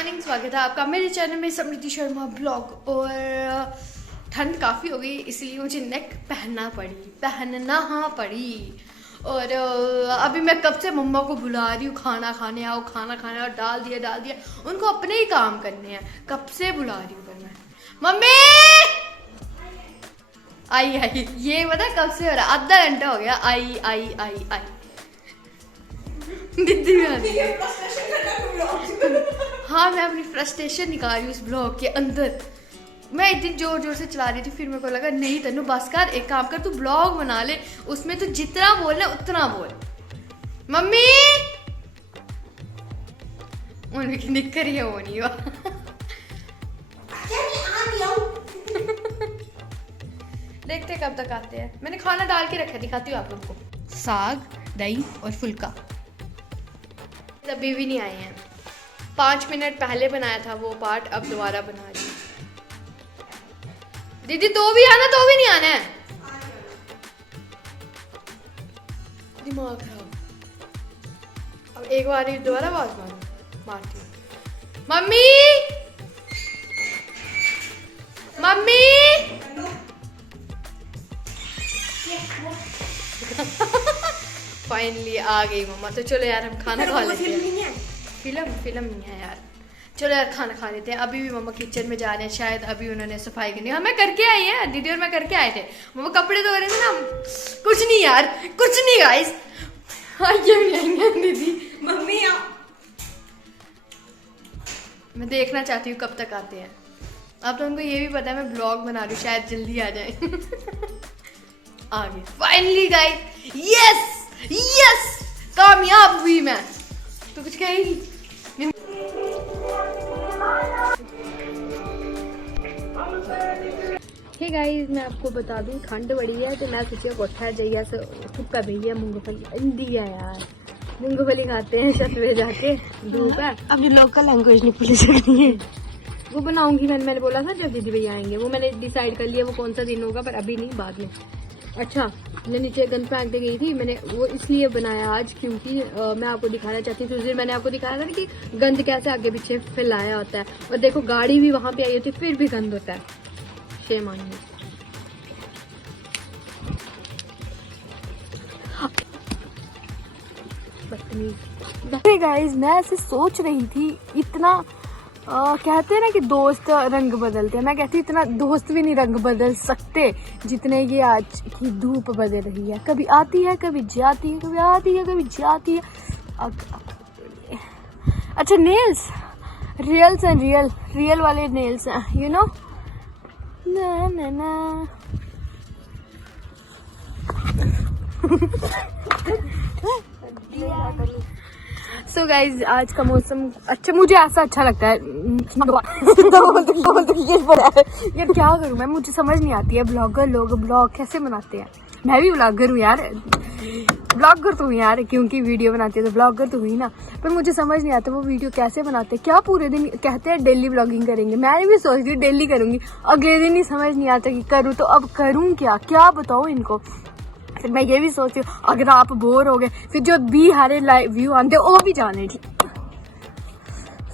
Morning, स्वागत है आपका मेरे चैनल में समृद्धि शर्मा ब्लॉग। और ठंड काफ़ी हो गई इसलिए मुझे नेक पहनना पड़ी। और अभी मैं कब से मम्मा को बुला रही हूँ खाना खाने आओ, खाना खाने, और डाल दिया। उनको अपने ही काम करने हैं, कब से बुला रही हूँ पर मैं। मम्मी आई ये पता कब से हो रहा, आधा घंटा हो गया। आई दीदी भी आ रही है। हाँ, मैं अपनी फ्रस्ट्रेशन निकाल रही हूँ इस ब्लॉग के अंदर। मैं इतनी जोर से चला रही थी, फिर मेरे को लगा नहीं तनु बस कर, एक काम कर, तू ब्लॉग बना ले, उसमें तू जितना बोलना उतना बोल। मम्मी उनकी निकल रही है, वो नहीं हुआ। देखते कब तक आते हैं। मैंने खाना डाल के रखा, दिखाती हूँ आप लोग को। साग, दही और फुल्का। अभी भी नहीं आए हैं। 5 मिनट पहले बनाया था वो पार्ट, अब दोबारा बना रही हूँ। दीदी तो भी आना, तो भी नहीं आना है। दिमाग खराब। अब एक बार दोबारा आवाज मारती हूँ। मम्मी फाइनली आ गई मम्मा। तो चलो यार हम खाना खा लेते हैं। फिल्म नहीं है यार। चलो यार खाना खा लेते हैं। अभी भी मम्मा किचन में जा रहे हैं, शायद अभी उन्होंने सफाई करनी है। हाँ, मैं करके आई है, दीदी और मैं करके आए थे। मम्मा कपड़े धो रहे थे ना। कुछ नहीं यार, कुछ नहीं गाइस। आएंगे दीदी। मम्मी मैं देखना चाहती हूँ कब तक आते हैं। अब तो उनको ये भी पता है मैं ब्लॉग बना रही हूँ, शायद जल्दी आ जाए। आ गए फाइनली गाइस। यस कामयाब हुई मैं। तो कुछ कहेगी? हे गाइस, मैं आपको बता दूं ठंड बड़ी है तो मैं सोचिए कोठा जाइए सुक्का भैया मूंगफली दिया यार। मूंगफली खाते हैं छत पे जाके, धूप है। अपनी लोकल लैंग्वेज नहीं भूल सकती है। वो बनाऊंगी मैंने बोला था जब दीदी भैया आएंगे। वो मैंने डिसाइड कर लिया वो कौन सा दिन होगा, पर अभी नहीं, बाद में। अच्छा, मैं नीचे गंद फेंकते गई थी, मैंने वो इसलिए बनाया आज क्योंकि मैं आपको दिखाना चाहती थी। उस दिन मैंने आपको दिखाया था ना कि गंद कैसे आगे पीछे फैलाया होता है। और देखो गाड़ी भी वहां पे आई होती है, फिर भी गंद होता है। Shame on you. बदतमीज। गाइस, मैं ऐसे सोच रही थी, इतना कहते हैं ना कि दोस्त रंग बदलते हैं। मैं कहती हूँ इतना दोस्त भी नहीं रंग बदल सकते जितने ये आज की धूप बदल रही है। कभी आती है, कभी जाती है, कभी आती है, कभी जाती है। अच्छा, नेल्स रियल्स एंड रियल वाले नेल्स हैं, यू नो। ना सो गाइज, आज का मौसम अच्छा, मुझे ऐसा अच्छा लगता है। यार क्या करूँ मैं, मुझे समझ नहीं आती है ब्लॉगर लोग ब्लॉग कैसे बनाते हैं। मैं भी ब्लॉगर हूँ यार, ब्लॉगर तो हूँ यार, क्योंकि वीडियो बनाती है तो ब्लॉगर तो हुई ना। पर मुझे समझ नहीं आता वो वीडियो कैसे बनाते हैं। क्या पूरे दिन कहते हैं डेली ब्लॉगिंग करेंगे। मैंने भी सोच ली डेली करूँगी, अगले दिन ही समझ नहीं आता कि करूँ तो अब करूँ क्या बताऊँ इनको। फिर मैं ये भी सोच रही हूँ अगर आप बोर हो गए, फिर जो भी हरे लाइव व्यू आते वो भी जाने ठीक।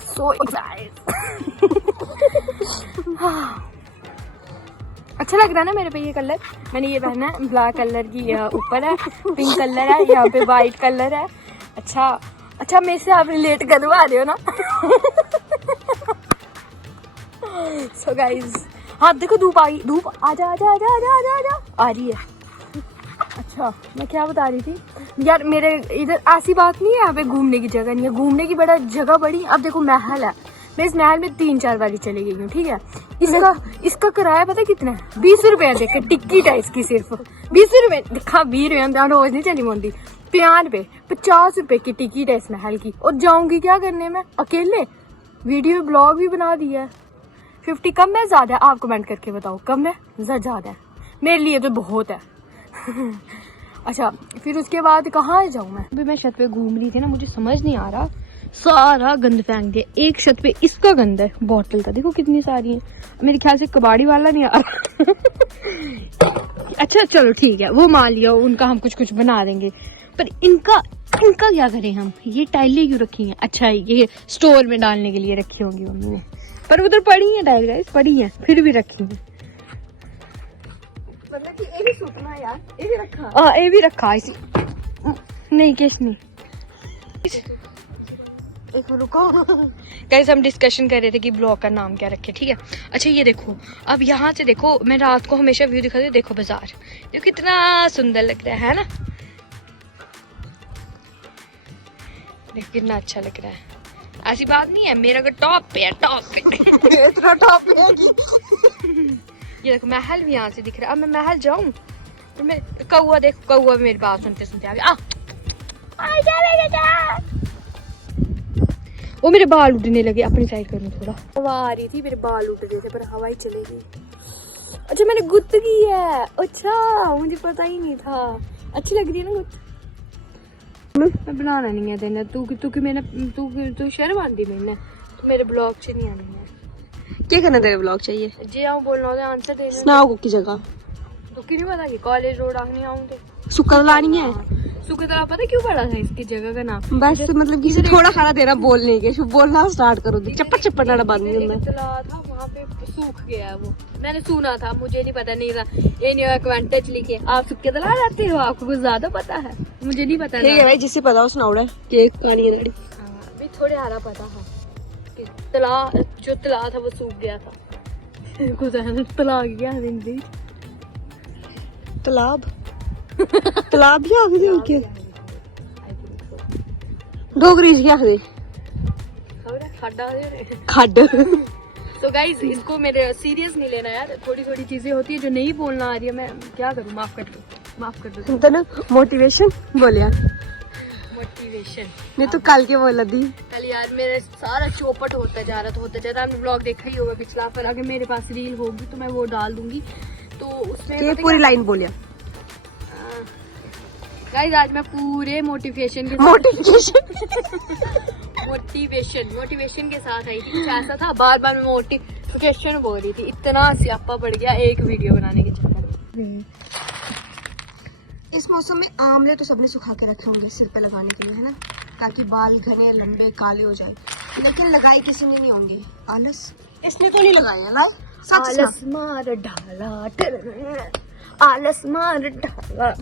सो अच्छा लग रहा है ना मेरे पे ये कलर। मैंने ये पहना है, ब्लैक कलर की ऊपर है, पिंक कलर है, यहाँ पे वाइट कलर है। अच्छा मेरे से आप रिलेट करवा रहे हो ना। सो गाइज, हाँ देखो धूप आ गई, धूप आजा आ रही है। अच्छा, मैं क्या बता रही थी यार, मेरे इधर ऐसी बात नहीं है यहाँ पे घूमने की जगह नहीं है, घूमने की जगह बड़ी। अब देखो महल है, मैं इस महल में 3-4 बारी चली गई हूँ, ठीक है। इसका किराया पता कितना है? 20 रुपये। देखे टिकट है इसकी, सिर्फ 20 रुपये। दिखा 20 रुपये, रोज नहीं चली मोदी। 50 रुपये, 50 रुपये की टिकट है इस महल की। और जाऊंगी क्या करने में अकेले? वीडियो ब्लॉग भी बना दिया है। 50 कम है ज्यादा है? आप कमेंट करके बताओ, कम है ज्यादा है? मेरे लिए तो बहुत है। अच्छा, फिर उसके बाद कहाँ जाऊँ मैं? अभी मैं छत पे घूम रही थी ना, मुझे समझ नहीं आ रहा, सारा गंद फेंक दिया। एक छत पे इसका गंद है, बोतल का देखो कितनी सारी है। मेरे ख्याल से कबाड़ी वाला नहीं आ रहा। अच्छा चलो ठीक है, वो मान लिया, उनका हम कुछ बना देंगे। पर इनका इनका क्या करें हम? ये टाइलें क्यों रखी हैं? अच्छा ये स्टोर में डालने के लिए रखी होंगी मम्मी ने, पर उधर पड़ी है टाइल गाइस, पड़ी है फिर भी रखी है। मतलब कि ये भी सुटना यार, ये भी रखा। हाँ ये भी रखा इसी। नहीं किस नहीं। एक रुको। गाइस हम डिस्कशन कर रहे थे कि ब्लॉग का नाम क्या रखे, ठीक है। अच्छा ये देखो, अब यहाँ से देखो, मैं रात को हमेशा व्यू दिखाती हूँ, देखो बाजार, देखो कितना सुंदर लग रहा है ना, देखो कितना अच्छा लग रहा है। ऐसी बात नहीं है, मेरा को टॉप पे है, टॉप पे। इतना टॉप है। ये देखो महल भी यहाँ से दिख रहा है। अब मैं महल जाऊँ तो मैं कौआ, देखो कौआ भी मेरी बात सुनते सुनते आ गया। वो मेरे बाल उड़ने लगे, अपनी साइड करूँ थोड़ा। हवा आ रही थी, मेरे बाल उड़ रहे थे पर हवा ही चली गई। अच्छा मैंने गुत्त की है, अच्छा मुझे पता ही नहीं था। अच्छी लग रही है ना गुत्त? मैं बनाना नहीं है देना, तू शर्म आती मैंने, तू मेरे ब्लॉग च नहीं आनी है। क्या करना तेरे ब्लॉग चाहिए? जे आऊँ बोलना होता आंसर देना। सुनाओ की जगह तो क्यों नहीं पता कि कॉलेज रोड आने आऊँ तो सुक्का लानी है। सुकतरा पता क्यों पड़ा था इसकी जगह का नाम? बस मतलब किसी थोड़ा खाना देना बोलने के, बोलना स्टार्ट करो, चप्पट चप्पट ना बंद एक करना। तलाव था वहाँ पे सूख गया है वो, मैंने सुना था, मुझे नहीं पता, नहीं था ये नहीं हुआ कमेंट लिखे आप सुक्के तला जाते हो, आपको कुछ ज्यादा पता है, मुझे नहीं पता। ठीक है भाई, जिससे पता हो सुनाओ केक कहानी है। भी थोड़े आरा पता है कि तला जो तला था वो सूख गया था। कुछ तला गया हिंदी तालाब तालाब ही आखदे हो के डोगरी च क्या आखदे? खड्ड। तो गाइज इसको मेरे सीरियस नहीं लेना यार, थोड़ी थोड़ी चीजें होती है जो नहीं बोलना आ रही है, मैं क्या करूँ, माफ कर दो। तो ना मोटिवेशन बोलिया मोटिवेशन नहीं तो कल के बोला दी। कल यार मेरा सारा चौपट होता जा रहा, आपने ब्लॉग देखा ही होगा पिछला, पर अगर मेरे पास रील होगी तो मैं वो डाल दूंगी। तो उसमें पूरी लाइन बोलिया गाइस, आज मैं पूरे मोटिवेशन के मोटिवेशन के साथ आई थी। कुछ ऐसा था, बार बार मैं मोटिवेशन बोल रही थी, इतना स्यापा पड़ गया एक वीडियो बनाने के चक्कर में। इस मौसम में आंवले तो सबने सुखा के रखे होंगे सिर पे लगाने के लिए, है ना, ताकि बाल घने लंबे काले हो जाए, लेकिन लगाए किसी ने नहीं होंगे। आलस इसने तो नहीं लगाया, लाए आलस मार ढाला, आलस मार ढाला।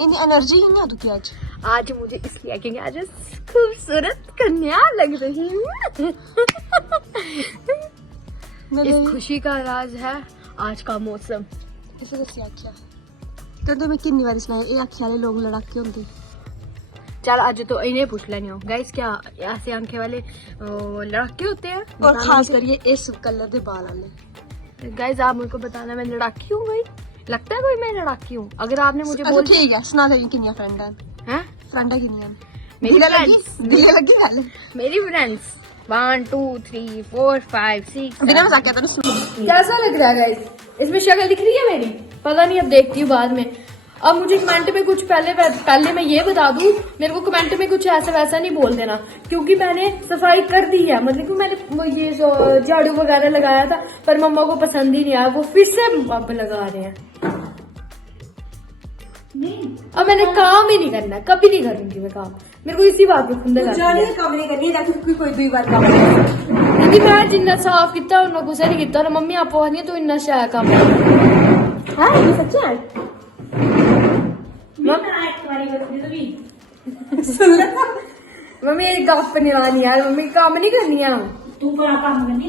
इन्हें एनर्जी ही नहीं होती आज। आज मुझे इसलिए क्योंकि आज खूबसूरत कन्या लग रही हूँ। इस खुशी का राज है आज का मौसम। इसे कैसे आख्या तो मैं कितनी बार सुनाया, ये आखे वाले लोग लड़ाके होंगे। चल आज तो इन्हें पूछ लेनी हो गाइस, क्या ऐसे आंखें वाले लड़ाके होते हैं? और खास करिए इस कलर के बाल वाले। गाइस आप मुझको बताना मैं लड़ाकी हूँ भाई, लगता है कोई मैं लड़ाकी हूँ? अगर आपने मुझे बोल ठीक है सुना दे कितनी फ्रेंड है फ्रेंड कितनी है मेरी फ्रेंड्स मेरी फ्रेंड्स 1 2 3 4 5 6 बिना मजाक कहता ना। कैसा लग रहा है गाइस? इसमें शक्ल दिख रही है मेरी? पता नहीं, अब देखती हूँ बाद में। अब मुझे कमेंट में कुछ पहले मैं ये बता दूं, मेरे को कमेंट में कुछ ऐसा वैसा नहीं बोल देना, क्योंकि मैंने सफाई कर दी है। मतलब कि मैंने ये जो झाड़ू वगैरह लगाया था, पर मम्मा को पसंद ही नहीं आया, वो फिर से अब लगा रहे हैं। अब मैंने काम ही नहीं करना, कभी नहीं करूंगी मैं काम, मेरे को इसी बात में खुंदे काम नहीं करनी ताकि कोई 2 बार काम क्योंकि मैं जिन्ना साफ किया उन्ना कुछ नहीं किया, और मम्मी आप आखनी तो इन्ना शैल काम सच है। मम्मी एक गप नहीं लानी यार, मम्मी काम नहीं करनी है। तू बड़ा काम करनी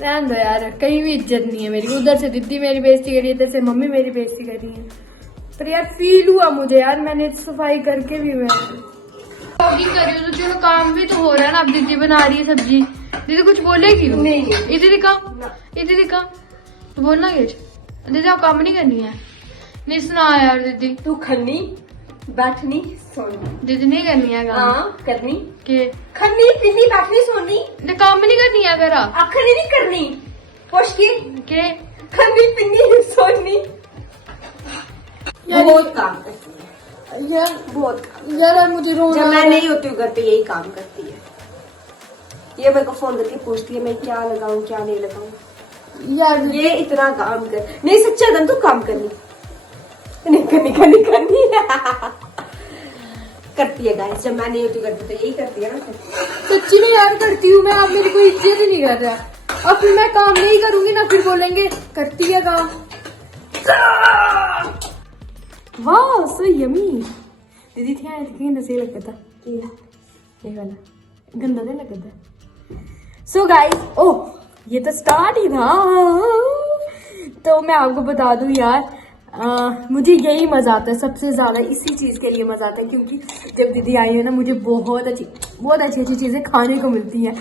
रहन दो यार, कहीं भी इज्जत नहीं है मेरी। उधर से दीदी मेरी बेइज्जती करी, इधर से मम्मी मेरी बेइज्जती कर रही है। पर यार फील हुआ मुझे यार, मैंने सफाई करके भी मैं कुकिंग कर रही हूँ तो चलो काम भी तो हो रहा है ना। अब दीदी बना रही है सब्जी, दीदी कुछ बोलेगी? नहीं। इधर दिखा तो बोलना कुछ। दीदी आप काम नहीं करनी है? नहीं सुना यार दीदी, तू खन्नी बैठनी सोनी। दीदी नहीं करनी है काम? हाँ करनी के खन्नी पिन्नी बैठनी सोनी ने काम नहीं करनी है मेरा? आखनी नहीं करनी पुश की के खन्नी पिन्नी सोनी। बहुत काम करती है यार, बहुत। यार मुझे रोना। जब मैं नहीं होती हूँ घर पे यही काम करती है, ये मेरे को फोन करके पूछती है मैं क्या लगाऊं क्या नहीं लगाऊं। यार ये इतना काम कर नहीं, सच्चा दम तू काम करनी नहीं करनी करती है गाइस, जब मैं नहीं होती करती तो यही करती है ना। सच्ची में यार करती हूँ मैं, आप मेरी कोई इज्जत ही नहीं कर रहा। अब फिर मैं काम नहीं करूंगी ना, फिर बोलेंगे करती है काम। वाह सो यमी। दीदी थी आए थे नशे लगा था ये वाला गंदा नहीं लगा था। सो गाइस, ओह ये तो स्टार्ट ही था। तो मैं आपको बता दूं यार, मुझे यही मजा आता है सबसे ज्यादा, इसी चीज के लिए मजा आता है, क्योंकि जब दीदी आई है ना मुझे बहुत अच्छी अच्छी चीजें खाने को मिलती हैं।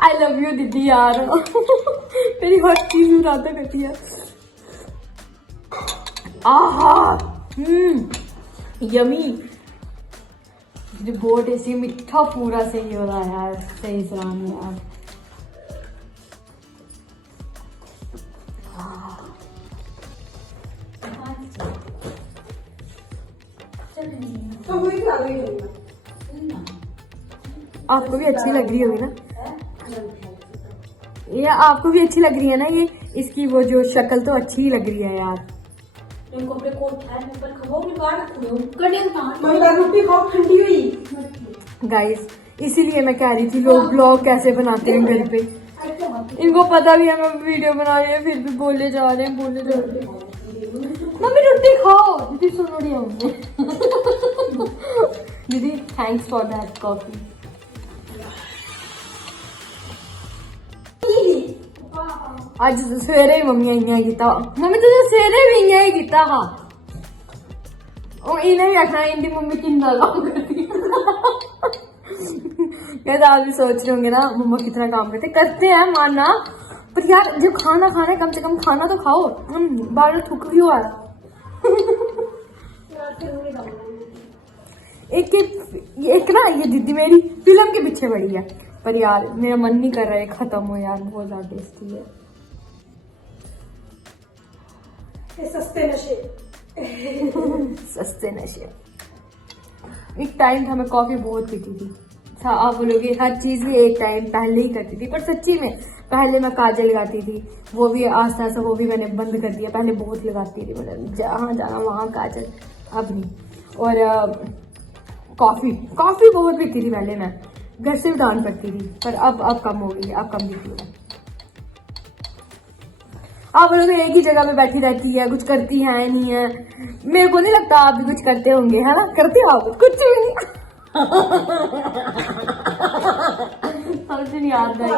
आई लव यू दीदी यार। मेरी हर चीज मुरादा करती है। आहा यमी। मुझे बहुत ऐसी मीठा पूरा सही हो रहा है यार, सही सलाम है यार। तो वही खा रही हूँ। आपको भी अच्छी लग रही होगी ना ये, आपको भी अच्छी लग रही है ना ये, इसकी वो जो शक्ल तो अच्छी ही लग रही है यार। इनको अपने कोट है ऊपर खबो भी बाहर रखो कड़े मैं रोटी खाओ ठंडी हुई। गाइस इसीलिए मैं कह रही थी लोग ब्लॉग कैसे बनाते हैं घर पे, इनको पता भी है मैं वीडियो बना रही हूँ फिर भी बोले जा रहे हैं। मम्मी रोटी खाओ। दीदी सुनो रही हूँ। दीदी थैंक्स फॉर दैट कॉफी। आज सवेरे ही मम्मी इ'यां कीता, मम्मी तुझे सवेरे भी इ'यां ही कीता हा। और इन्हें भी आखना इंदी मम्मी कितना काम करती है। आप भी सोच रहे होंगे ना मम्मा कितना काम करते हैं मानना, पर यार जब खाना खाना है कम से कम खाना तो खाओ। बार थूक क्यों आ रहा। एक ना ये दीदी मेरी फिल्म के पीछे पड़ी है, पर यार मेरा मन नहीं कर रहा है खत्म हो यार, बहुत ज्यादा टेस्टी है। ये सस्ते नशे। सस्ते नशे। एक टाइम था मैं कॉफी बहुत पीती थी। आप बोलोगे हर चीज भी एक टाइम पहले ही करती थी, पर सच्ची में पहले मैं काजल लगाती थी, वो भी आस्ता आस्ता वो भी मैंने बंद कर दिया। पहले बहुत लगाती थी, मतलब जहाँ जाना वहाँ काजल, अब नहीं। और कॉफी बहुत पीती थी पहले मैं, घर से भी डांट पड़ती थी, पर अब कम हो गई, अब कम पीती हूँ। आप बोलोगे एक ही जगह पे बैठी रहती है, कुछ करती है नहीं है। मेरे को नहीं लगता आप भी कुछ करते होंगे, है ना? करते हो आप कुछ भी नहीं। समझ नहीं आता है।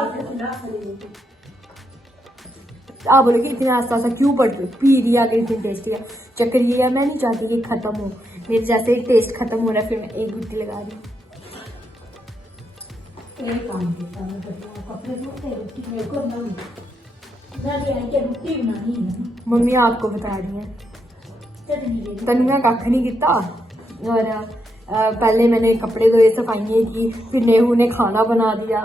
आप बोलोगे इतने आस्ता आस्ता क्यों पी रही है, इतनी टेस्टी है। चक्कर ये है मैं नहीं चाहती कि खत्म हो, मेरे जैसे ही टेस्ट खत्म हो रहा है फिर मैं एक गुट्टी लगा रही हूँ। रोटी बनानी है मम्मी आपको बता रही है तनुआ कख नहीं किता। और पहले मैंने कपड़े धोए, सफाइयाँ की, फिर नेहू ने खाना बना दिया।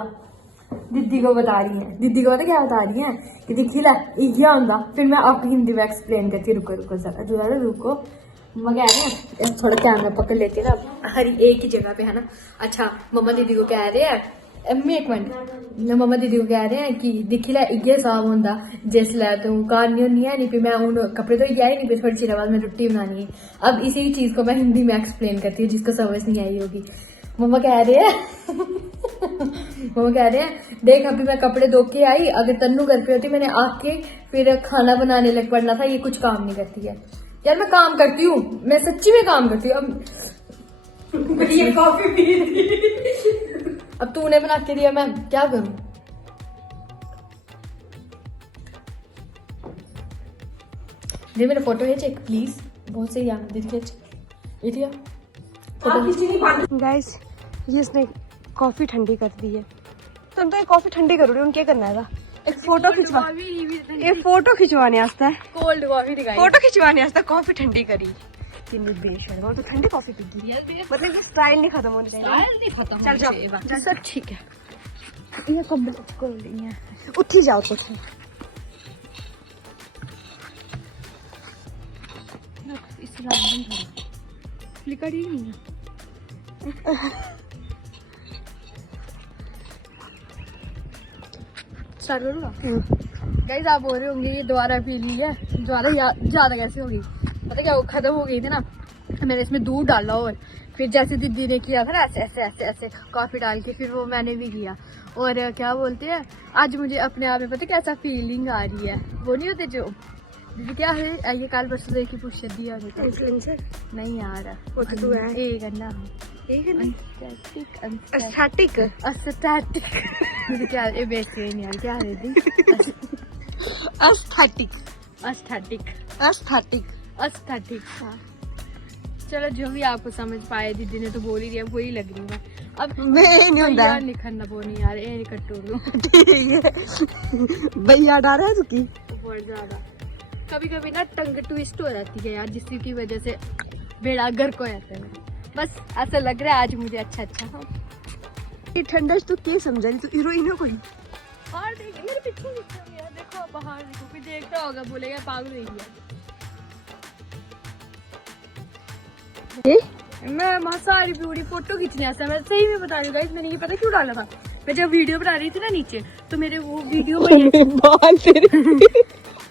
दीदी को बता रही है, दीदी को पता क्या बता रही है कि देखी ला ये होंगे। फिर मैं आपको हिंदी में एक्सप्लेन करती, रुको जरा रुको। मम्मा कह रहे हैं, थोड़ा कैमरा पकड़ लेते ना, हर एक ही जगह पे है ना। अच्छा मम्मा दीदी को कह रहे हैं, एक मिनट, मम्मा दीदी को कह रहे हैं कि दिखी ला इ'यै हिसाब होंदा जिसलै तू घर नहीं होनी है, नहीं फिर मैं हूँ कपड़े धोई आई, नहीं फिर थोड़ी चिर बाद मैं रुट्टी बनानी है। अब इसी चीज को मैं हिंदी में एक्सप्लेन करती हूँ जिसको समझ नहीं आई होगी। मम्मा कह रहे हैं देख अभी मैं कपड़े धो के आई, अगर तन्नू घर पे होती मैंने आके फिर खाना बनाने लग पड़ना था। ये कुछ काम नहीं करती है यार, मैं काम करती हूँ, मैं सच्ची में काम करती हूँ। अब ये कॉफी पी रही। अब तूने बना के दिया, मैं क्या करूं? दे मेरा फोटो है चेक प्लीज, बहुत सही यार दीदी ये गाइस ये इसने कॉफी ठंडी कर दी है, तुम तो ये कॉफी ठंडी करो उन्हें क्या करना है? एक फोटो खिंचवा, ये फोटो खिंचवाने आस्ता है, कोल्ड कॉफी दिखाई, फोटो खिंचवाने आस्ता कॉफी ठंडी करी। वो तो ठंडी कॉफी पी गई, मतलब कि स्टाइल नहीं खत्म होनी चाहिए। चल जाओ सब ठीक है, ये कंबल को नहीं है, उठ ही जाओ कुछ फ्लिकर ही नहीं है। स्टार्ट करूँगा? गाइस आप बोल रहे होंगे ये दोबारा पी ली है, दोबारा ज्यादा कैसे होगी? पता क्या खत्म हो गई थी ना, मैंने इसमें दूध डाला हुआ है, फिर जैसे दीदी ने किया था ना ऐसे ऐसे ऐसे ऐसे कॉफी डाल के, फिर वो मैंने भी किया। और क्या बोलते हैं, आज मुझे अपने आप में पता कैसा फीलिंग आ रही है, वो नहीं होते जो दीदी क्या है ये काल परसों देखी पूछ दिया इन्फ्लुएंसर नहीं यार, वो तो तू है। ए करना एस्थेटिक एस्थेटिक मुझे क्या ये बेच रही नहीं यार, क्या है दी एस्थेटिक एस्थेटिक एस्थेटिक एस्थेटिक। चलो जो भी आपको समझ पाए, दीदी ने तो बोल ही दिया, वही लग रही मैं अब। मैं नहीं होता यार निखरना बोनी यार, ए नहीं कट्टू ठीक है भैया डा रहा है तू की बहुत ज्यादा। कभी कभी ना टंग ट्विस्ट हो जाती है यार, जिसकी वजह से बेड़ा घर को जाता है। बस ऐसा लग रहा है आज मुझे अच्छा अच्छा। हाँ ये ठंडा तू क्या समझ रही, तू हीरोइन हो कोई? और देखिए मेरे पीछे यार, देखो बाहर देखो, कोई देखता होगा बोलेगा पागल हो गया। मैं वहाँ सारी पूरी फोटो खींचने ऐसा, मैं सही में बता रही हूँ गाइस, मैंने ये पता क्यों डाला था, मैं जब वीडियो बना रही थी ना नीचे, तो मेरे वो वीडियो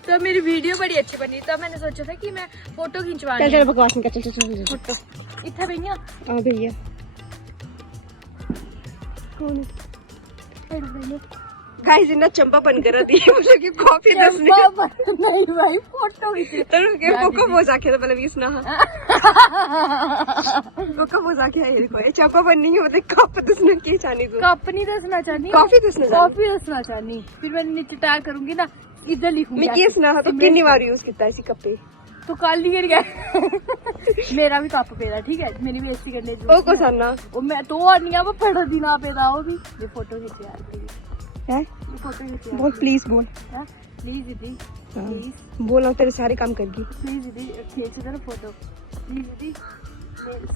तो मेरी वीडियो बड़ी अच्छी बनी, तब मैंने सोचा था कि मैं फोटो खिंचवानी चल बकवास नहीं कर, चल चल फोटो इतना भैया आ भैया कौन गाइस इतना चंपा बन कर दी मुझे कि कॉफी दसने नहीं भाई फोटो खींच तो के कोको मजाक है, तो मतलब इसना कोको मजाक है, ये कोई चंपा बन नहीं है, मतलब कप दसने की चाहनी तू कप नहीं दसना चाहनी, कॉफी दसना कॉफी दसना चाहनी। फिर मैंने नीचे टैग करूंगी ना, इधर लिखूंगी मैं किस ना तो कितनी बार यूज किया इसी कप पे, तो कल नहीं कर गया मेरा भी कप पेदा ठीक है, मेरी बेइज्जती करने ओ को साना वो मैं तो आनी वो पढ़ दिन पेदा वो भी ये फोटो खींचे यार तेरी है, ये फोटो खींचे बोल प्लीज बोल प्लीज दीदी प्लीज बोल, और तेरे सारे काम करगी प्लीज दीदी खींच दे ना फोटो प्लीज दीदी प्लीज।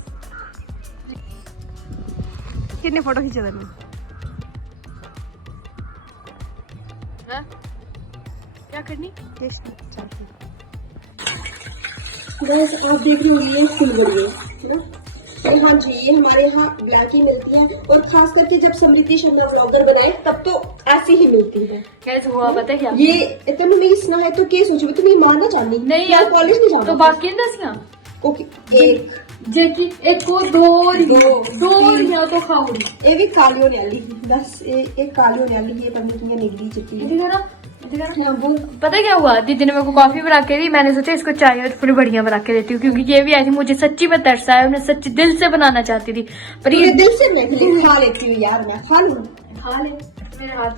कितने फोटो खींचे तूने? हाँ? क्या करनी? गाइस आप देख रहे होंगे ये फुलवरी है ना। तो हाँ जी, ये हमारे यहाँ ब्लैक ही मिलती है, और खास करके जब समृद्धि शर्मा ब्लॉगर बनाए तब तो ऐसी ही मिलती है। कैसे हुआ पता है क्या? ये तुम नहीं सुना है तो क्या सोचो, तुम ये मानना चाहनी नहीं यार, कॉलेज नहीं जाना तो बाकी दसिया ओके एक जेकी एक को दो रिया तो खाऊंगी एक एक काली होने वाली, बस एक काली होने वाली, ये पन्नी की निगली चिट्टी पता है क्या हुआ, दीदी ने मेरे को कॉफी बना के दी, मैंने सोचा इसको चाय और थोड़ी बढ़िया बना के देती हूँ, क्योंकि ये भी ऐसी मुझे सच्ची में तरस आया, मैं सच्ची दिल से बनाना चाहती थी, पर ये दिल से मैं खा लेती हूँ यार, मैं खा लूँ खा ले मेरे हाथ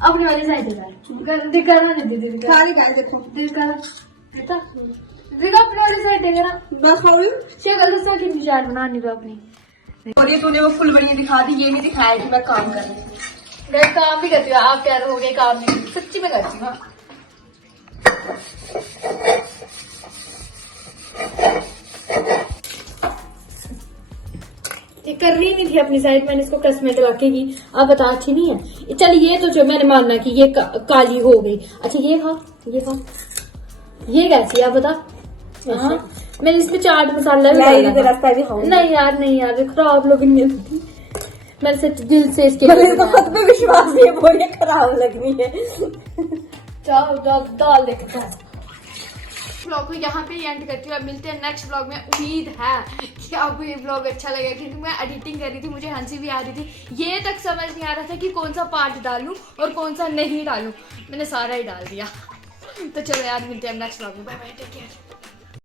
अपने वाली साइड दिखा दीदी खा ले गाय, देखो देखो अपने वाली साइड देखा ना, बस खाओ शक्ल दूसरा की चाट बनानी तो अपनी। और ये तूने वो फुलवड़ियाँ दिखा दी, ये नहीं दिखाया कि मैं काम कर रही हूँ। मैं काम भी करती हूँ, आप प्यार हो गए काम भी सच्ची में करती हूँ। ये कर रही नहीं थी अपनी साइड, मैंने इसको कस में लगा के की, अब बता अच्छी नहीं है। चल ये तो जो मैंने मानना कि ये काली हो गई। अच्छा ये खा ये कैसी है बता? हाँ मैंने इसमें चाट मसाला भी डाला था। नहीं यार खराब लोग मैंने सच दिल से इसके खुद पे विश्वास नहीं है, बोलिए खराब लगनी है। दाल देखो ब्लॉग को यहाँ पे एंड करती हूँ, अब मिलते हैं नेक्स्ट ब्लॉग में। उम्मीद है कि आपको ये ब्लॉग अच्छा लगेगा, क्योंकि मैं एडिटिंग कर रही थी, मुझे हंसी भी आ रही थी, ये तक समझ नहीं आ रहा था कि कौन सा पार्ट डालूं और कौन सा नहीं डालूं, मैंने सारा ही डाल दिया। तो चलो यार मिलते हैं नेक्स्ट ब्लॉग में, बाय बाय टेक केयर।